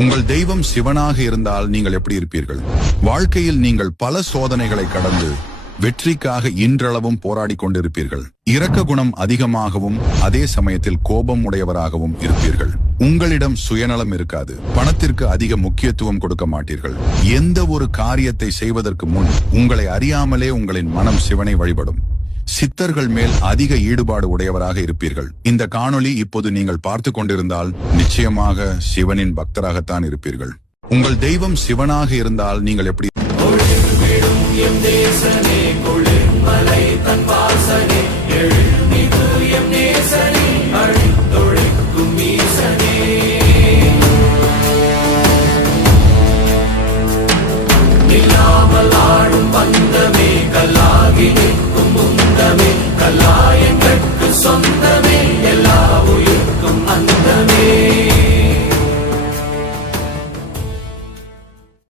உங்கள் தெய்வம் சிவனாக இருந்தால் நீங்கள் எப்படி இருப்பீர்கள்? வாழ்க்கையில் நீங்கள் பல சோதனைகளை கடந்து வெற்றிக்காக இன்றளவும் போராடி கொண்டிருப்பீர்கள். இரக்க குணம் அதிகமாகவும் அதே சமயத்தில் கோபம் உடையவராகவும் இருப்பீர்கள். உங்களிடம் சுயநலம் இருக்காது. பணத்திற்கு அதிக முக்கியத்துவம் கொடுக்க மாட்டீர்கள். எந்த ஒரு காரியத்தை செய்வதற்கு முன் உங்களை அறியாமலே உங்களின் மனம் சிவனை வழிபடும். சித்தர்கள் மேல் அதிக ஈடுபாடு உடையவராக இருப்பீர்கள். இந்த காணொளி இப்போது நீங்கள் பார்த்து கொண்டிருந்தால் நிச்சயமாக சிவனின் பக்தராகத்தான் இருப்பீர்கள். உங்கள் தெய்வம் சிவனாக இருந்தால் நீங்கள் எப்படி